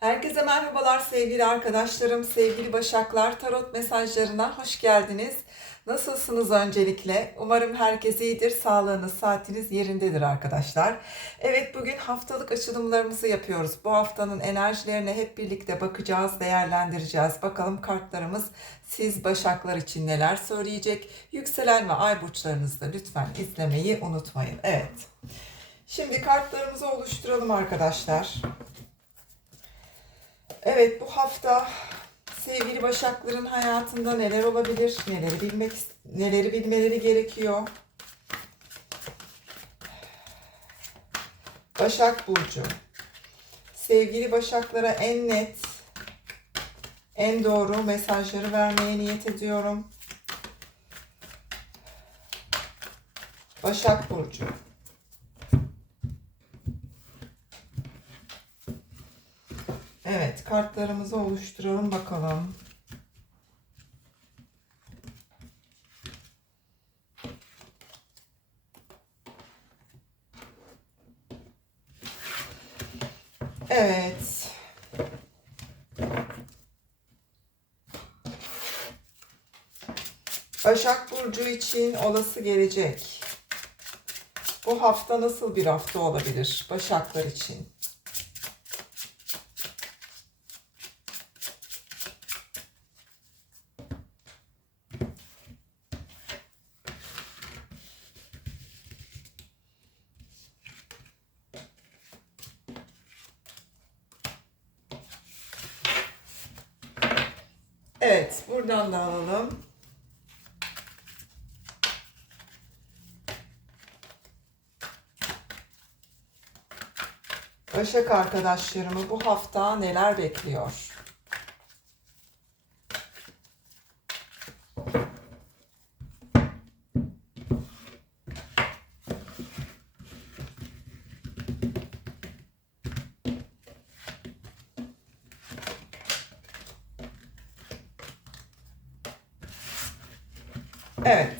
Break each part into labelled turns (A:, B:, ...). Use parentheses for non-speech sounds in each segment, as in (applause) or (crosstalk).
A: Herkese merhabalar sevgili arkadaşlarım, sevgili Başaklar. Tarot mesajlarına hoş geldiniz. Nasılsınız öncelikle? Umarım herkes iyidir, sağlığınız, saatiniz yerindedir arkadaşlar. Evet bugün haftalık açılımlarımızı yapıyoruz. Bu haftanın enerjilerine hep birlikte bakacağız, değerlendireceğiz. Bakalım kartlarımız siz Başaklar için neler söyleyecek? Yükselen ve ay burçlarınızı lütfen izlemeyi unutmayın. Evet. Şimdi kartlarımızı oluşturalım arkadaşlar. Evet bu hafta sevgili Başakların hayatında neler olabilir? Neleri bilmek neleri bilmeleri gerekiyor? Başak burcu. Sevgili Başaklara en net en doğru mesajları vermeye niyet ediyorum. Başak burcu. Evet, kartlarımızı oluşturalım bakalım. Evet. Başak Burcu için olası gelecek. Bu hafta nasıl bir hafta olabilir Başaklar için? Evet, buradan da alalım. Başak arkadaşlarımı bu hafta neler bekliyor? Evet.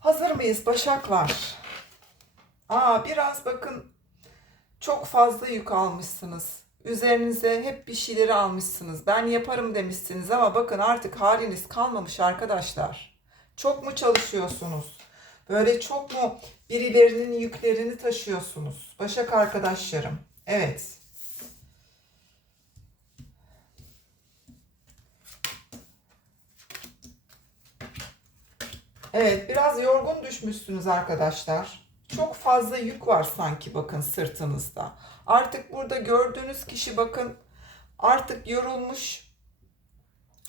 A: Hazır mıyız Başaklar? Aa biraz bakın çok fazla yük almışsınız. Üzerinize hep bir şeyleri almışsınız. Ben yaparım demişsiniz ama bakın artık haliniz kalmamış arkadaşlar. Çok mu çalışıyorsunuz? Böyle çok mu birilerinin yüklerini taşıyorsunuz? Başak arkadaşlarım. Evet. Evet, biraz yorgun düşmüşsünüz arkadaşlar. Çok fazla yük var sanki bakın sırtınızda. Artık burada gördüğünüz kişi bakın artık yorulmuş.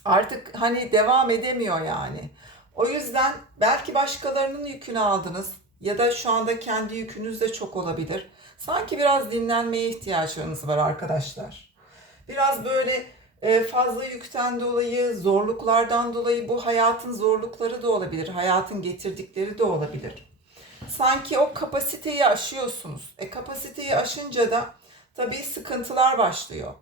A: Artık hani devam edemiyor yani. O yüzden belki başkalarının yükünü aldınız ya da şu anda kendi yükünüz de çok olabilir. Sanki biraz dinlenmeye ihtiyaçlarınız var arkadaşlar. Biraz böyle fazla yükten dolayı, zorluklardan dolayı bu hayatın zorlukları da olabilir. Hayatın getirdikleri de olabilir. Sanki o kapasiteyi aşıyorsunuz. E kapasiteyi aşınca da tabii sıkıntılar başlıyor.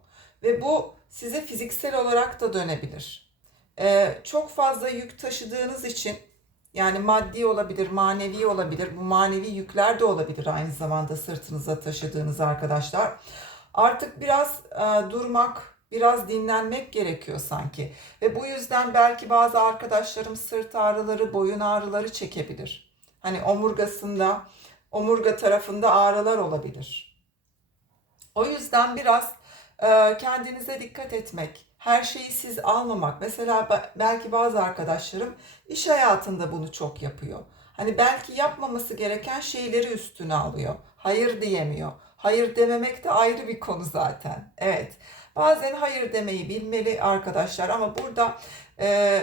A: Ve bu size fiziksel olarak da dönebilir. E, çok fazla yük taşıdığınız için yani maddi olabilir, manevi olabilir. Bu manevi yükler de olabilir aynı zamanda sırtınıza taşıdığınız arkadaşlar. Artık biraz e, durmak, biraz dinlenmek gerekiyor sanki. Ve bu yüzden belki bazı arkadaşlarım sırt ağrıları, boyun ağrıları çekebilir. Hani omurgasında, omurga tarafında ağrılar olabilir. O yüzden biraz e, kendinize dikkat etmek, her şeyi siz almamak. Mesela belki bazı arkadaşlarım iş hayatında bunu çok yapıyor. Hani belki yapmaması gereken şeyleri üstüne alıyor. Hayır diyemiyor. Hayır dememek de ayrı bir konu zaten. Evet. Bazen hayır demeyi bilmeli arkadaşlar ama burada e,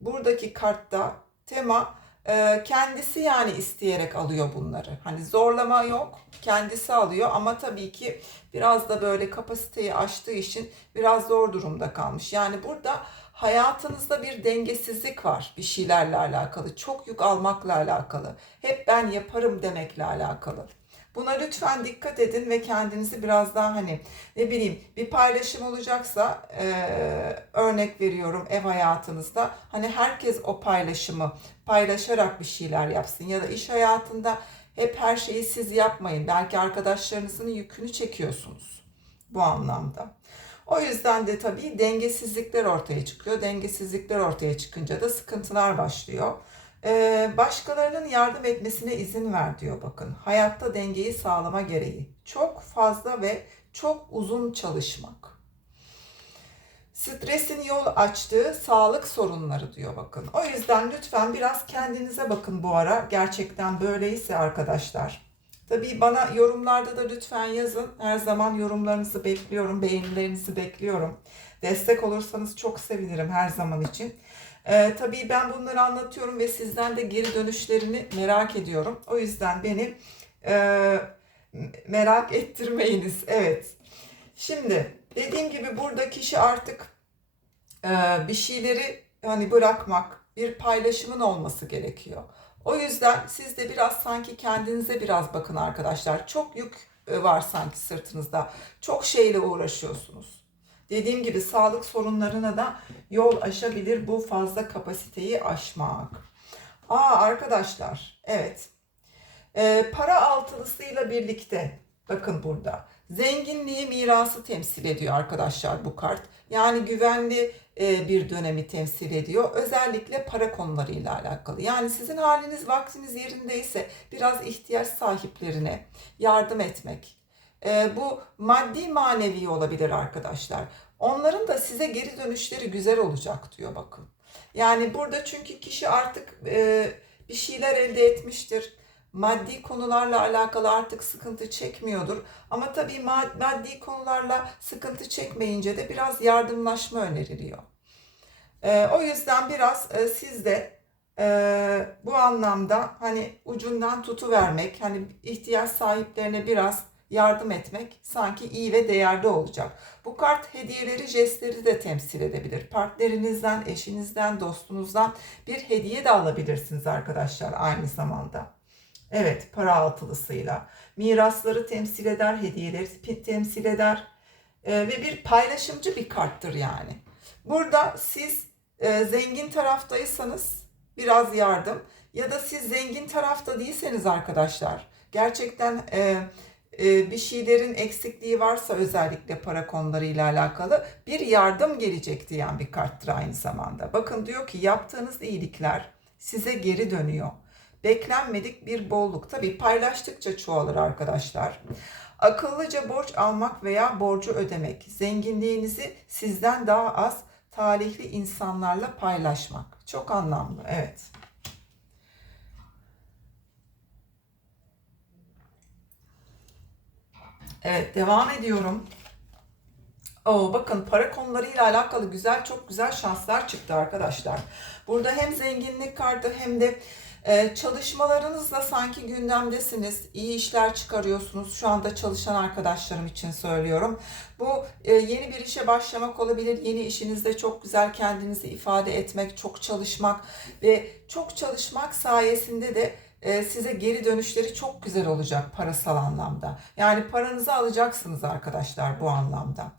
A: buradaki kartta tema e, kendisi yani isteyerek alıyor bunları. Hani zorlama yok, kendisi alıyor ama tabii ki biraz da böyle kapasiteyi aştığı için biraz zor durumda kalmış. Yani burada hayatınızda bir dengesizlik var bir şeylerle alakalı. Çok yük almakla alakalı. Hep ben yaparım demekle alakalı. Buna lütfen dikkat edin ve kendinizi biraz daha hani ne bileyim bir paylaşım olacaksa e, örnek veriyorum ev hayatınızda hani herkes o paylaşımı paylaşarak bir şeyler yapsın ya da iş hayatında Hep her şeyi siz yapmayın. Belki arkadaşlarınızın yükünü çekiyorsunuz bu anlamda. O yüzden de tabii dengesizlikler ortaya çıkıyor. Dengesizlikler ortaya çıkınca da sıkıntılar başlıyor. Ee, başkalarının yardım etmesine izin ver diyor bakın. Hayatta dengeyi sağlama gereği. Çok fazla ve çok uzun çalışmak. Stresin yol açtığı sağlık sorunları diyor bakın. O yüzden lütfen biraz kendinize bakın bu ara. Gerçekten böyleyse arkadaşlar. Tabii bana yorumlarda da lütfen yazın. Her zaman yorumlarınızı bekliyorum, beğenilerinizi bekliyorum. Destek olursanız çok sevinirim her zaman için. Ee, tabii ben bunları anlatıyorum ve sizden de geri dönüşlerini merak ediyorum. O yüzden beni e, merak ettirmeyiniz. Evet. Şimdi dediğim gibi burada kişi artık e, bir şeyleri hani bırakmak, bir paylaşımın olması gerekiyor. O yüzden siz de biraz sanki kendinize biraz bakın arkadaşlar. Çok yük e, var sanki sırtınızda. Çok şeyle uğraşıyorsunuz. Dediğim gibi sağlık sorunlarına da yol aşabilir bu fazla kapasiteyi aşmak. Aa arkadaşlar, evet. Ee, para altılısıyla birlikte bakın burada zenginliği mirası temsil ediyor arkadaşlar bu kart. Yani güvenli e, bir dönemi temsil ediyor. Özellikle para konularıyla alakalı. Yani sizin haliniz vaktiniz yerindeyse biraz ihtiyaç sahiplerine yardım etmek. E, bu maddi manevi olabilir arkadaşlar. Onların da size geri dönüşleri güzel olacak diyor bakın. Yani burada çünkü kişi artık e, bir şeyler elde etmiştir maddi konularla alakalı artık sıkıntı çekmiyordur. Ama tabii maddi konularla sıkıntı çekmeyince de biraz yardımlaşma öneriliyor. E, o yüzden biraz e, siz de e, bu anlamda hani ucundan tutu vermek, hani ihtiyaç sahiplerine biraz yardım etmek sanki iyi ve değerli olacak. Bu kart hediyeleri, jestleri de temsil edebilir. Partnerinizden, eşinizden, dostunuzdan bir hediye de alabilirsiniz arkadaşlar aynı zamanda. Evet, para altılısıyla. Mirasları temsil eder, hediyeleri temsil eder. E, ve bir paylaşımcı bir karttır yani. Burada siz e, zengin taraftaysanız biraz yardım ya da siz zengin tarafta değilseniz arkadaşlar gerçekten e, bir şeylerin eksikliği varsa özellikle para konularıyla alakalı bir yardım gelecek diyen bir karttır aynı zamanda. Bakın diyor ki yaptığınız iyilikler size geri dönüyor beklenmedik bir bolluk. Tabii paylaştıkça çoğalır arkadaşlar. Akıllıca borç almak veya borcu ödemek. Zenginliğinizi sizden daha az talihli insanlarla paylaşmak. Çok anlamlı. Evet. Evet devam ediyorum. Oo, bakın para konularıyla alakalı güzel çok güzel şanslar çıktı arkadaşlar. Burada hem zenginlik kartı hem de ee, çalışmalarınızla sanki gündemdesiniz, iyi işler çıkarıyorsunuz. Şu anda çalışan arkadaşlarım için söylüyorum. Bu e, yeni bir işe başlamak olabilir. Yeni işinizde çok güzel kendinizi ifade etmek, çok çalışmak ve çok çalışmak sayesinde de size geri dönüşleri çok güzel olacak parasal anlamda. Yani paranızı alacaksınız arkadaşlar bu anlamda.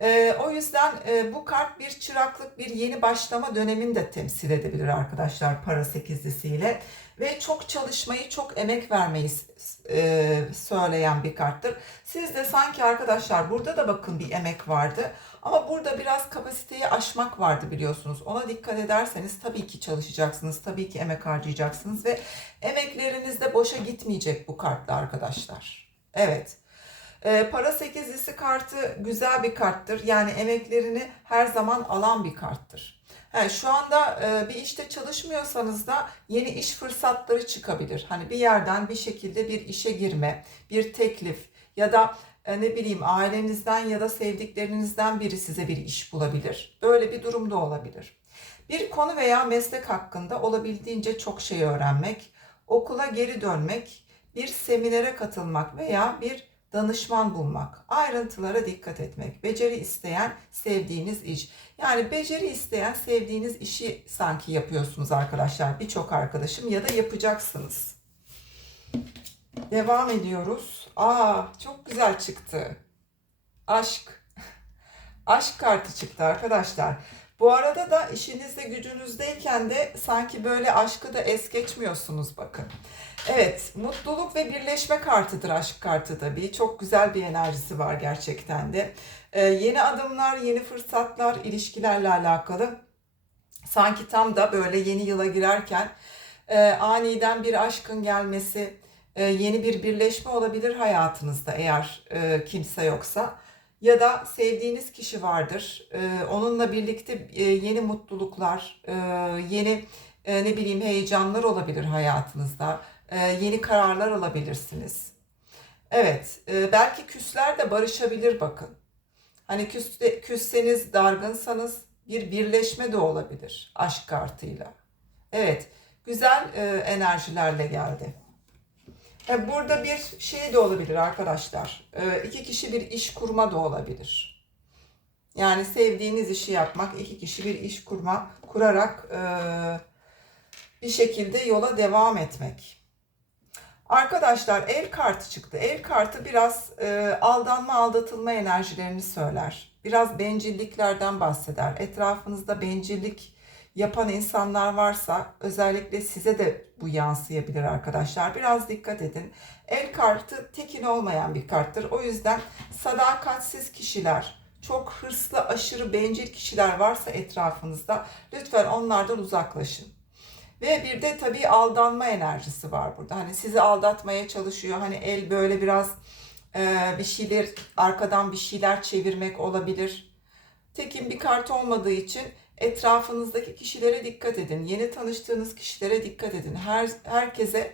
A: E, o yüzden e, bu kart bir çıraklık, bir yeni başlama dönemini de temsil edebilir arkadaşlar para sekizlisiyle. Ve çok çalışmayı, çok emek vermeyi e, söyleyen bir karttır. Siz de sanki arkadaşlar burada da bakın bir emek vardı. Ama burada biraz kapasiteyi aşmak vardı biliyorsunuz. Ona dikkat ederseniz tabii ki çalışacaksınız. Tabii ki emek harcayacaksınız. Ve emekleriniz de boşa gitmeyecek bu kartla arkadaşlar. Evet. E, para sekizlisi kartı güzel bir karttır. Yani emeklerini her zaman alan bir karttır. Yani şu anda e, bir işte çalışmıyorsanız da yeni iş fırsatları çıkabilir. Hani bir yerden bir şekilde bir işe girme, bir teklif ya da e, ne bileyim ailenizden ya da sevdiklerinizden biri size bir iş bulabilir. Böyle bir durum da olabilir. Bir konu veya meslek hakkında olabildiğince çok şey öğrenmek, okula geri dönmek, bir seminere katılmak veya bir danışman bulmak, ayrıntılara dikkat etmek, beceri isteyen sevdiğiniz iş. Yani beceri isteyen sevdiğiniz işi sanki yapıyorsunuz arkadaşlar. Birçok arkadaşım ya da yapacaksınız. Devam ediyoruz. Aa çok güzel çıktı. Aşk. (laughs) Aşk kartı çıktı arkadaşlar. Bu arada da işinizde gücünüzdeyken de sanki böyle aşkı da es geçmiyorsunuz bakın. Evet, mutluluk ve birleşme kartıdır aşk kartı tabii. Çok güzel bir enerjisi var gerçekten de. Ee, yeni adımlar, yeni fırsatlar, ilişkilerle alakalı. Sanki tam da böyle yeni yıla girerken e, aniden bir aşkın gelmesi, e, yeni bir birleşme olabilir hayatınızda eğer e, kimse yoksa. Ya da sevdiğiniz kişi vardır. E, onunla birlikte e, yeni mutluluklar, e, yeni e, ne bileyim heyecanlar olabilir hayatınızda. Yeni kararlar alabilirsiniz. Evet, belki küsler de barışabilir bakın. Hani küs, küsseniz, dargınsanız bir birleşme de olabilir aşk kartıyla. Evet, güzel enerjilerle geldi. E, burada bir şey de olabilir arkadaşlar. E, iki kişi bir iş kurma da olabilir. Yani sevdiğiniz işi yapmak, iki kişi bir iş kurma, kurarak e, bir şekilde yola devam etmek. Arkadaşlar el kartı çıktı. El kartı biraz aldanma aldatılma enerjilerini söyler. Biraz bencilliklerden bahseder. Etrafınızda bencillik yapan insanlar varsa özellikle size de bu yansıyabilir arkadaşlar. Biraz dikkat edin. El kartı tekin olmayan bir karttır. O yüzden sadakatsiz kişiler, çok hırslı, aşırı bencil kişiler varsa etrafınızda lütfen onlardan uzaklaşın. Ve bir de tabii aldanma enerjisi var burada. Hani sizi aldatmaya çalışıyor. Hani el böyle biraz e, bir şeyler arkadan bir şeyler çevirmek olabilir. Tekin bir kart olmadığı için etrafınızdaki kişilere dikkat edin. Yeni tanıştığınız kişilere dikkat edin. Her herkese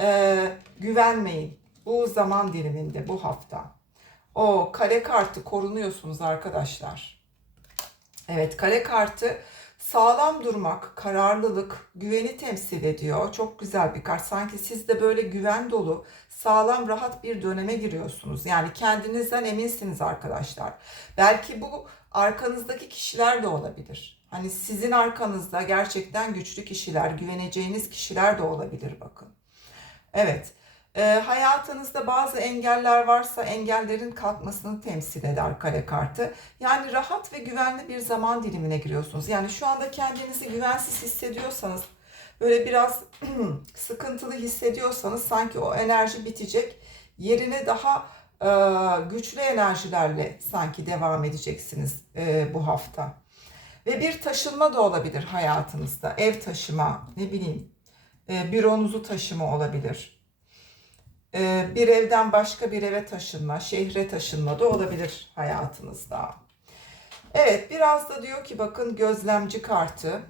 A: e, güvenmeyin. Bu zaman diliminde bu hafta. O kare kartı korunuyorsunuz arkadaşlar. Evet kare kartı sağlam durmak, kararlılık, güveni temsil ediyor. Çok güzel bir kart. Sanki siz de böyle güven dolu, sağlam, rahat bir döneme giriyorsunuz. Yani kendinizden eminsiniz arkadaşlar. Belki bu arkanızdaki kişiler de olabilir. Hani sizin arkanızda gerçekten güçlü kişiler, güveneceğiniz kişiler de olabilir bakın. Evet. E, hayatınızda bazı engeller varsa engellerin kalkmasını temsil eder kare kartı. Yani rahat ve güvenli bir zaman dilimine giriyorsunuz. Yani şu anda kendinizi güvensiz hissediyorsanız, böyle biraz (clears throat) sıkıntılı hissediyorsanız sanki o enerji bitecek. Yerine daha e, güçlü enerjilerle sanki devam edeceksiniz e, bu hafta. Ve bir taşınma da olabilir hayatınızda. Ev taşıma, ne bileyim, e, büronuzu taşıma olabilir ee, bir evden başka bir eve taşınma, şehre taşınma da olabilir hayatınızda. Evet, biraz da diyor ki bakın gözlemci kartı.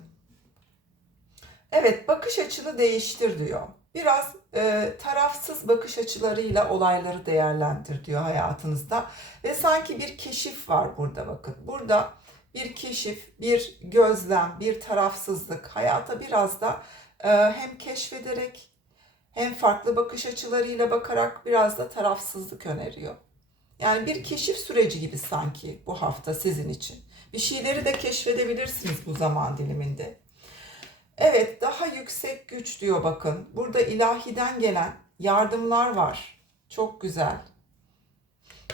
A: Evet, bakış açını değiştir diyor. Biraz e, tarafsız bakış açılarıyla olayları değerlendir diyor hayatınızda. Ve sanki bir keşif var burada bakın. Burada bir keşif, bir gözlem, bir tarafsızlık hayata biraz da e, hem keşfederek hem farklı bakış açılarıyla bakarak biraz da tarafsızlık öneriyor. Yani bir keşif süreci gibi sanki bu hafta sizin için. Bir şeyleri de keşfedebilirsiniz bu zaman diliminde. Evet, daha yüksek güç diyor bakın. Burada ilahiden gelen yardımlar var. Çok güzel.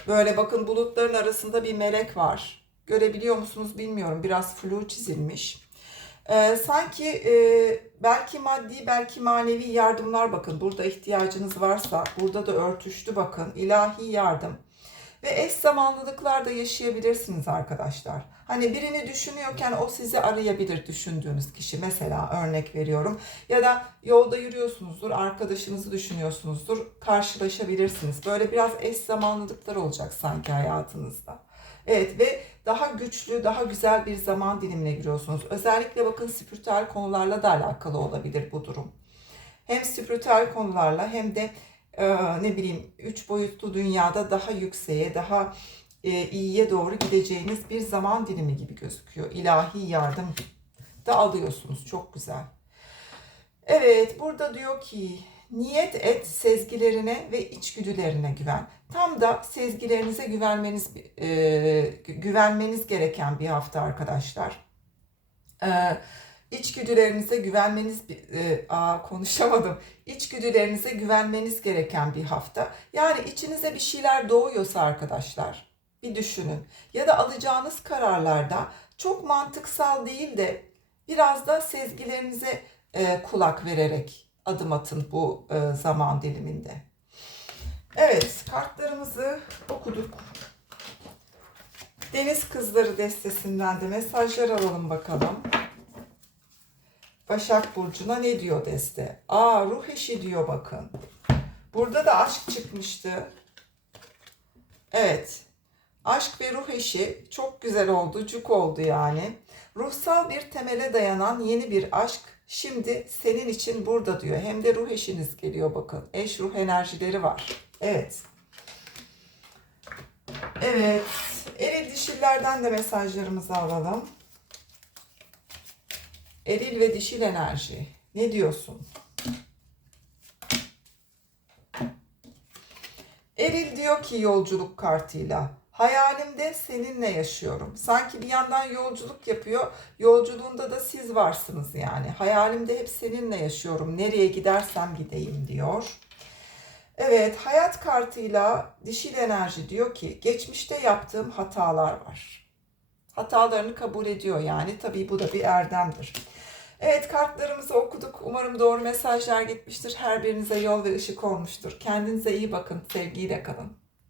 A: Böyle bakın bulutların arasında bir melek var. Görebiliyor musunuz bilmiyorum. Biraz flu çizilmiş. Ee, sanki e, belki maddi belki manevi yardımlar bakın burada ihtiyacınız varsa burada da örtüştü bakın ilahi yardım ve eş zamanlılıklar da yaşayabilirsiniz arkadaşlar. Hani birini düşünüyorken o sizi arayabilir düşündüğünüz kişi mesela örnek veriyorum ya da yolda yürüyorsunuzdur arkadaşınızı düşünüyorsunuzdur karşılaşabilirsiniz. Böyle biraz eş zamanlılıklar olacak sanki hayatınızda. Evet ve daha güçlü, daha güzel bir zaman dilimine giriyorsunuz. Özellikle bakın spiritüel konularla da alakalı olabilir bu durum. Hem spiritüel konularla hem de e, ne bileyim üç boyutlu dünyada daha yükseğe, daha e, iyiye doğru gideceğiniz bir zaman dilimi gibi gözüküyor. İlahi yardım da alıyorsunuz. Çok güzel. Evet burada diyor ki Niyet et sezgilerine ve içgüdülerine güven. Tam da sezgilerinize güvenmeniz e, güvenmeniz gereken bir hafta arkadaşlar. E, içgüdülerinize güvenmeniz e, aa, konuşamadım. İçgüdülerinize güvenmeniz gereken bir hafta. Yani içinize bir şeyler doğuyorsa arkadaşlar bir düşünün. Ya da alacağınız kararlarda çok mantıksal değil de biraz da sezgilerinize e, kulak vererek adım atın bu e, zaman diliminde. Evet, kartlarımızı okuduk. Deniz Kızları destesinden de mesajlar alalım bakalım. Başak Burcu'na ne diyor deste? Aa ruh eşi diyor bakın. Burada da aşk çıkmıştı. Evet. Aşk ve ruh eşi çok güzel oldu. Cuk oldu yani. Ruhsal bir temele dayanan yeni bir aşk şimdi senin için burada diyor. Hem de ruh eşiniz geliyor bakın. Eş ruh enerjileri var. Evet. Evet. Eril dişillerden de mesajlarımızı alalım. Eril ve dişil enerji. Ne diyorsun? Eril diyor ki yolculuk kartıyla hayalimde seninle yaşıyorum. Sanki bir yandan yolculuk yapıyor. Yolculuğunda da siz varsınız yani. Hayalimde hep seninle yaşıyorum. Nereye gidersem gideyim diyor. Evet, hayat kartıyla dişil enerji diyor ki geçmişte yaptığım hatalar var. Hatalarını kabul ediyor yani. Tabii bu da bir erdemdir. Evet kartlarımızı okuduk. Umarım doğru mesajlar gitmiştir. Her birinize yol ve ışık olmuştur. Kendinize iyi bakın. Sevgiyle kalın.